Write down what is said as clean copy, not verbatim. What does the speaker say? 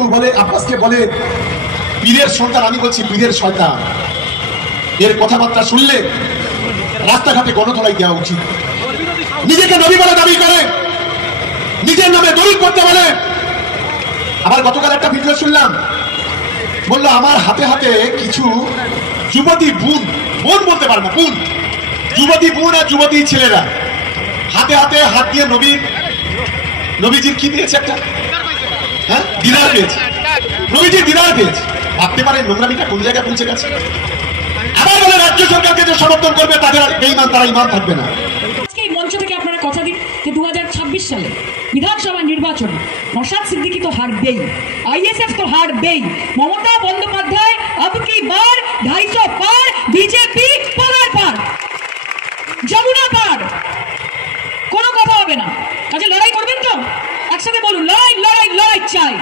কেউ বলে আব্বাসকে বলে পীরের সন্তান, আমি বলছি পীরের শয়তান। এর কথাবার্তা শুনলে রাস্তাঘাটে গণধোলাই দেওয়া উচিত। নিজেকে নবী বলে দাবি করে, নিজের নামে দলিল করতে বলে। আবার গতকাল একটা ভিডিও শুনলাম, বললো আমার হাতে হাতে কিছু যুবতী বোন, বোন বলতে পারে না, বোন, যুবতী বোন আর যুবতী ছেলেরা হাতে হাতে হাত দিয়ে নবীজির কি দিয়েছে, একটা হ্যাঁ দিনার পেয়েছে, নবীজির দিনার পেয়েছে। ভাবতে পারেন নোংরামিটা কোন জায়গায় পৌঁছে গেছে। আবার বলে রাজ্য সরকারকে যে সমর্থন করবে তাদের বেঈমান, তারা ঈমান থাকবে না। আজকে এই মঞ্চ থেকে আপনারা কথা দিন যে 2026 সালে বিধানসভা নির্বাচনে নওশাদ সিদ্দিকী তো হারবেই, আইএসএফ তো হারবেই, মমতা বন্দ্যোপাধ্যায় अब की बार 250 पार, बीजेपी पार, যমুনা পার, কোনো কথা হবে না। কাজে লড়াই করবেন তো? একসাথে বলুন, লড়াই লড়াই লড়াই চাই।